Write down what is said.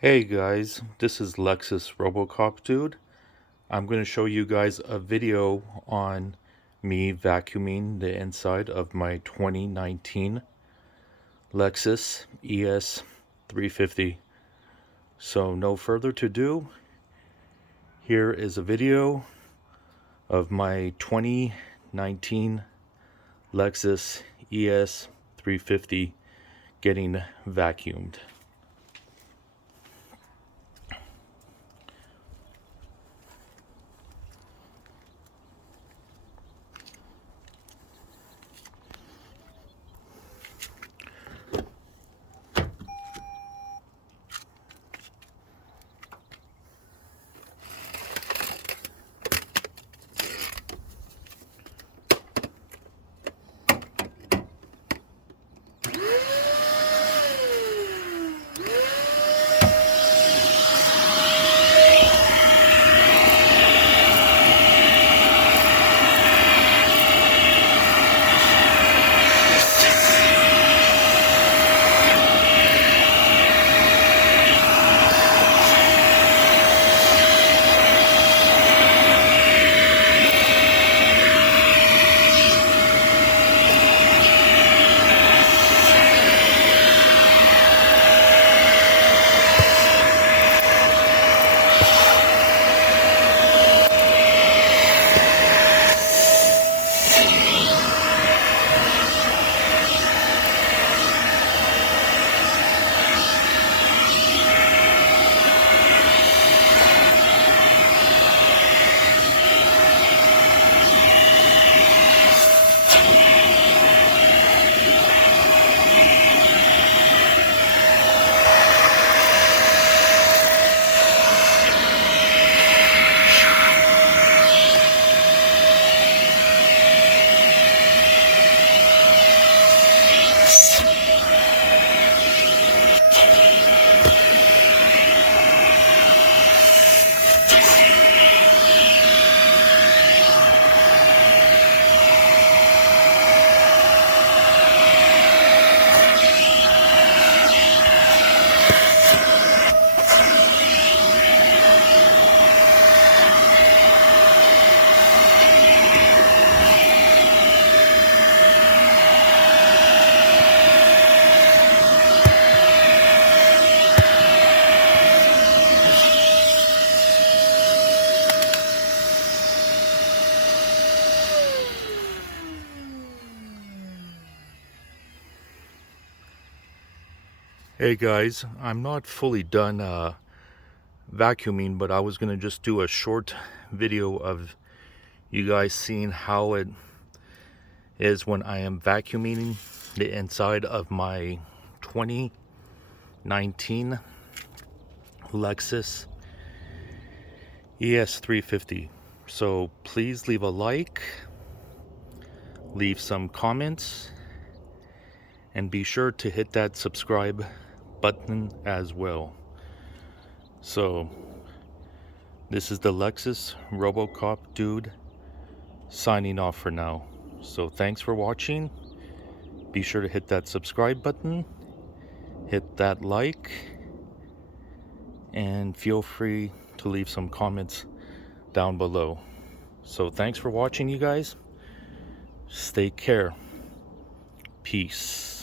Hey guys, this is Lexus Robocop dude. I'm going to show you guys a video on me vacuuming the inside of my 2019 Lexus ES350. So no further to do, here is a video of my 2019 Lexus ES350 getting vacuumed. Hey guys, I'm not fully done vacuuming, but I was gonna just do a short video of you guys seeing how it is when I am vacuuming the inside of my 2019 Lexus ES350. So please leave a like, leave some comments, and be sure to hit that subscribe button as well. So this is the Lexus Robocop dude signing off for now. So thanks for watching. Be sure to hit that subscribe button, hit that like, and feel free to leave some comments down below. So thanks for watching, you guys. Take care. Peace.